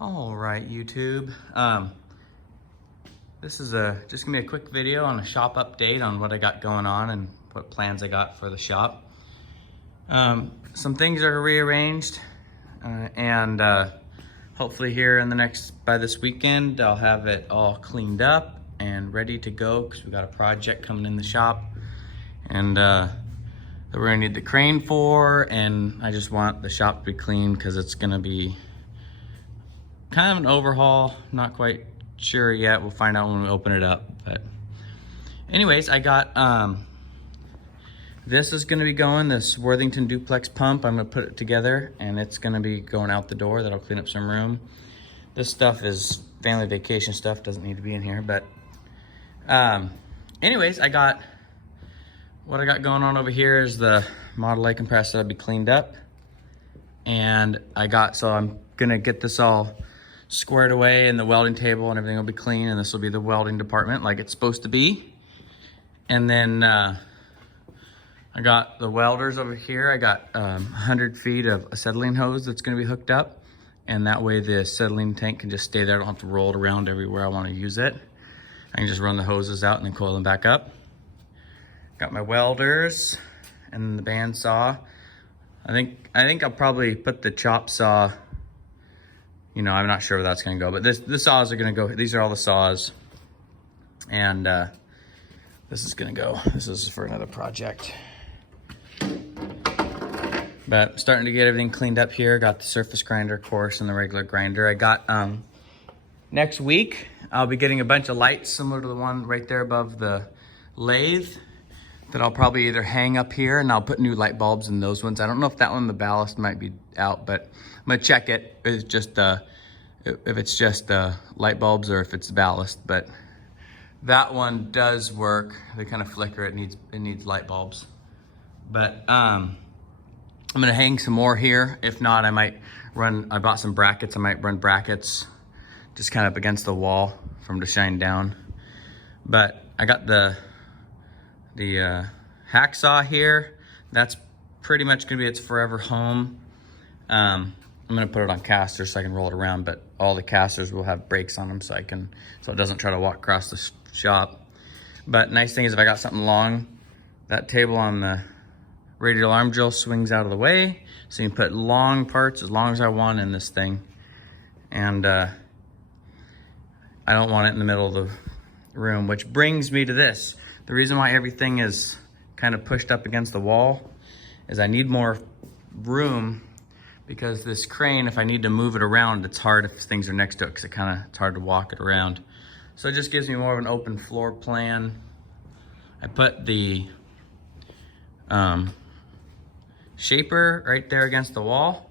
All right, YouTube. This is just gonna be a quick video on a shop update on what I got going on and what plans I got for the shop. Some things are rearranged, and hopefully here in by this weekend, I'll have it all cleaned up and ready to go because we got a project coming in the shop, and that we're gonna need the crane for, and I just want the shop to be clean because it's gonna be kind of an overhaul. Not quite sure yet. We'll find out when we open it up. But anyways, I got this is going to be going, this Worthington duplex pump. I'm going to put it together and it's going to be going out the door. That'll clean up some room. This stuff is family vacation stuff, doesn't need to be in here. But anyways, what I got going on over here is the Model A compressor that'll be cleaned up. And so I'm going to get this all squared away, and the welding table and everything will be clean, and this will be the welding department like it's supposed to be. And then I got the welders over here. I got 100 feet of acetylene hose that's going to be hooked up, and that way the acetylene tank can just stay there. I don't have to roll it around everywhere I want to use it. I can just run the hoses out and then coil them back up. Got my welders and the bandsaw. I think I'll probably put the chop saw, I'm not sure where that's gonna go, but the saws are gonna go. These are all the saws, and this is gonna go. This is for another project. But I'm starting to get everything cleaned up here. Got the surface grinder, of course, and the regular grinder. I got, next week, I'll be getting a bunch of lights similar to the one right there above the lathe that I'll probably either hang up here, and I'll put new light bulbs in those ones. I don't know if that one, the ballast, might be out, but I'm gonna check it. It's just if it's just light bulbs or if it's ballast. But that one does work. They kind of flicker. It needs light bulbs. But I'm gonna hang some more here. If not, I might run. I bought some brackets. I might run brackets just kind of up against the wall for them to shine down. But I got the hacksaw here. That's pretty much gonna be its forever home. I'm gonna put it on casters so I can roll it around, but all the casters will have brakes on them so it doesn't try to walk across the shop. But nice thing is, if I got something long, that table on the radial arm drill swings out of the way, so you can put long parts as long as I want in this thing. And I don't want it in the middle of the room, which brings me to this. The reason why everything is kind of pushed up against the wall is I need more room, because this crane, if I need to move it around, it's hard if things are next to it, because it's hard to walk it around. So it just gives me more of an open floor plan. I put the shaper right there against the wall,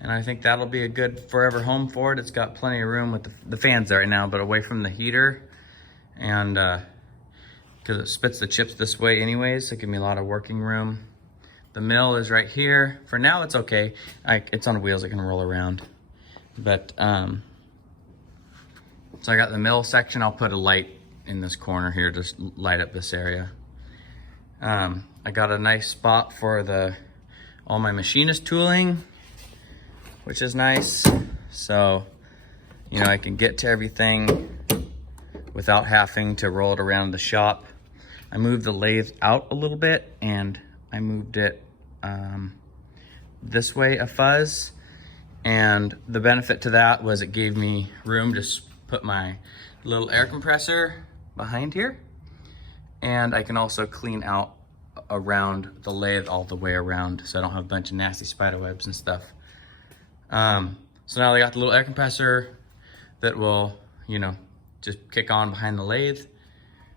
and I think that'll be a good forever home for it. It's got plenty of room with the fans there right now, but away from the heater, and because it spits the chips this way anyways, so it gives me a lot of working room. The mill is right here. For now, it's okay. It's on wheels, I can roll around. But, so I got the mill section. I'll put a light in this corner here, just light up this area. I got a nice spot for all my machinist tooling, which is nice. So, I can get to everything without having to roll it around the shop. I moved the lathe out a little bit, and I moved it this way a fuzz, and the benefit to that was it gave me room to put my little air compressor behind here, and I can also clean out around the lathe all the way around, so I don't have a bunch of nasty spider webs and stuff. So now I got the little air compressor that will, just kick on behind the lathe.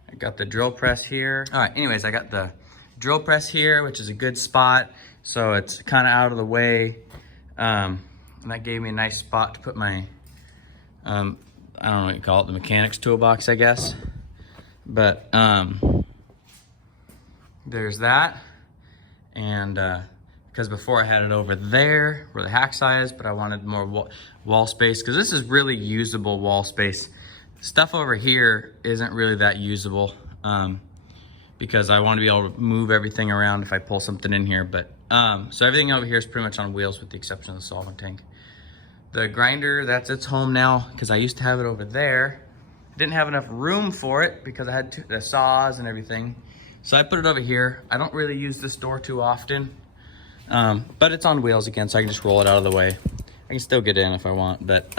I got the drill press here. All right, anyways, I got the drill press here, which is a good spot. So it's kind of out of the way. And that gave me a nice spot to put my, I don't know what you call it, the mechanics toolbox, I guess. But there's that. And because before I had it over there where the hacksaw is, but I wanted more wall space, because this is really usable wall space. Stuff over here isn't really that usable. Because I want to be able to move everything around if I pull something in here. But so everything over here is pretty much on wheels with the exception of the solvent tank. The grinder, that's its home now, because I used to have it over there. I didn't have enough room for it because I had the saws and everything. So I put it over here. I don't really use this door too often, but it's on wheels again, so I can just roll it out of the way. I can still get in if I want, but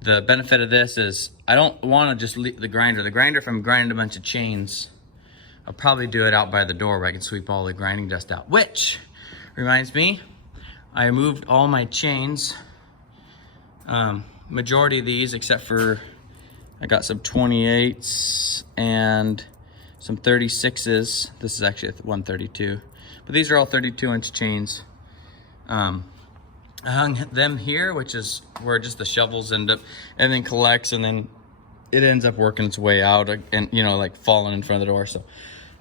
the benefit of this is I don't want to just leave the grinder. The grinder, if I'm grinding a bunch of chains, I'll probably do it out by the door where I can sweep all the grinding dust out. Which reminds me, I moved all my chains, majority of these except for I got some 28s and some 36s. This is actually a 132, but these are all 32-inch chains. I hung them here, which is where just the shovels end up, and then collects, and then it ends up working its way out and, you know, like falling in front of the door. So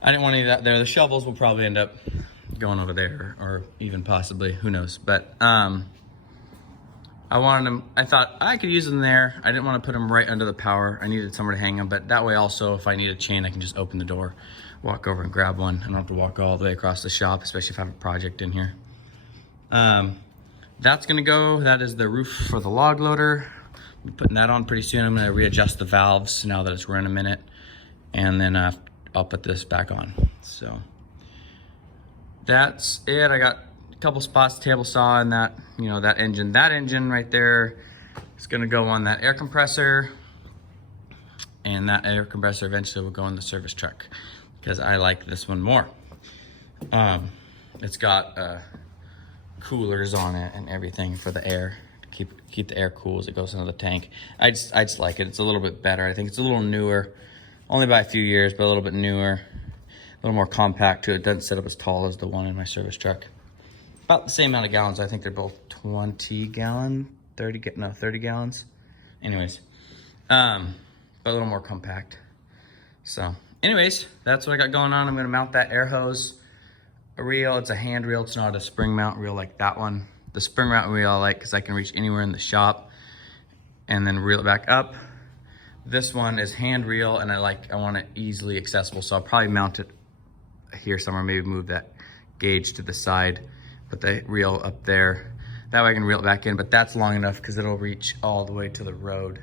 I didn't want any of that there. The shovels will probably end up going over there, or even possibly, who knows. But I wanted them, I thought I could use them there. I didn't want to put them right under the power. I needed somewhere to hang them, but that way also, if I need a chain, I can just open the door, walk over and grab one. I don't have to walk all the way across the shop, especially if I have a project in here. That's gonna go. That is the roof for the log loader. I'm putting that on pretty soon. I'm gonna readjust the valves now that it's running a minute, and then I'll put this back on. So that's it. I got a couple spots table saw in that, you know, that engine. That engine right there is gonna go on that air compressor, and that air compressor eventually will go in the service truck because I like this one more. It's got coolers on it and everything for the air to keep the air cool as it goes into the tank. I just like it. It's a little bit better. I think it's a little newer, only by a few years, but a little bit newer, a little more compact too. It doesn't sit up as tall as the one in my service truck. About the same amount of gallons. I think they're both 20 gallon, 30 gallons. Anyways, but a little more compact. So anyways, that's what I got going on. I'm gonna mount that air hose reel. It's a hand reel. It's not a spring mount reel like that one. The spring mount reel I like because I can reach anywhere in the shop and then reel it back up. This one is hand reel, and I want it easily accessible, so I'll probably mount it here somewhere, maybe move that gauge to the side, put the reel up there. That way I can reel it back in, but that's long enough because it'll reach all the way to the road.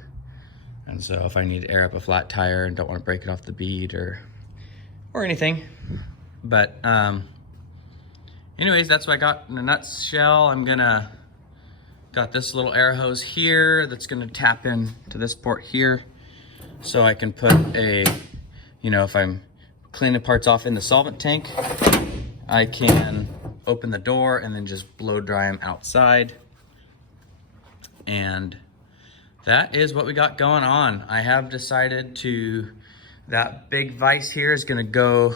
And so if I need to air up a flat tire and don't want to break it off the bead or anything. But anyways, that's what I got in a nutshell. Got this little air hose here that's gonna tap in to this port here. So I can put you know, if I'm cleaning parts off in the solvent tank, I can open the door and then just blow dry them outside. And that is what we got going on. I have decided that big vise here is gonna go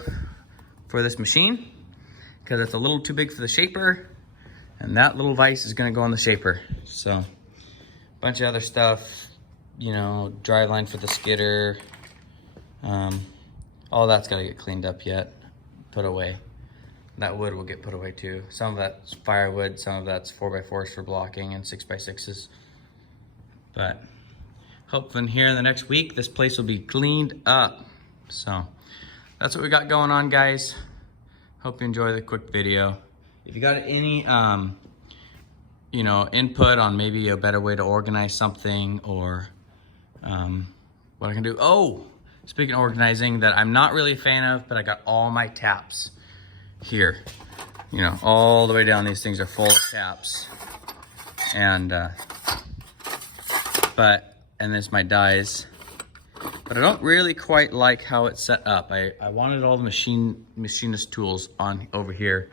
for this machine because it's a little too big for the shaper, and that little vise is gonna go on the shaper. So a bunch of other stuff, you know, driveline for the skidder, all that's gotta get cleaned up yet, put away. That wood will get put away too. Some of that's firewood, some of that's 4x4s for blocking and 6x6s. But hopefully here in the next week, this place will be cleaned up. So that's what we got going on, guys. Hope you enjoy the quick video. If you got any, you know, input on maybe a better way to organize something, or what I can do. Oh, speaking of organizing, that I'm not really a fan of, but I got all my taps here. You know, all the way down, these things are full of taps. And, and this my dies. But I don't really quite like how it's set up. I wanted all the machinist tools on over here,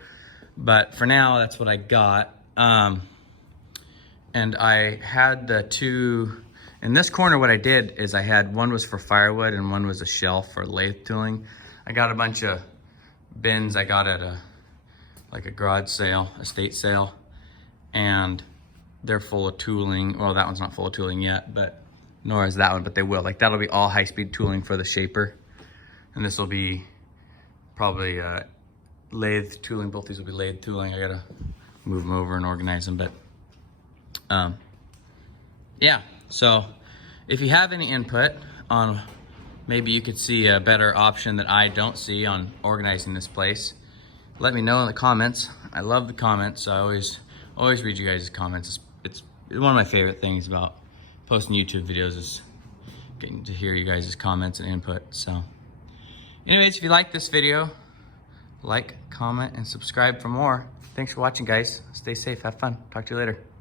but for now, that's what I got. And I had the two, in this corner, what I did is I had, one was for firewood and one was a shelf for lathe tooling. I got a bunch of bins I got at like a garage sale, estate sale, and they're full of tooling. Well, that one's not full of tooling yet, but nor is that one, but they will. Like, that'll be all high-speed tooling for the shaper. And this will be probably lathe tooling. Both these will be lathe tooling. I gotta move them over and organize them, but yeah. So if you have any input on, maybe you could see a better option that I don't see on organizing this place, let me know in the comments. I love the comments. So I always read you guys' comments. It's one of my favorite things about posting YouTube videos is getting to hear you guys' comments and input. So anyways, if you like this video, like, comment, and subscribe for more. Thanks for watching, guys. Stay safe, have fun. Talk to you later.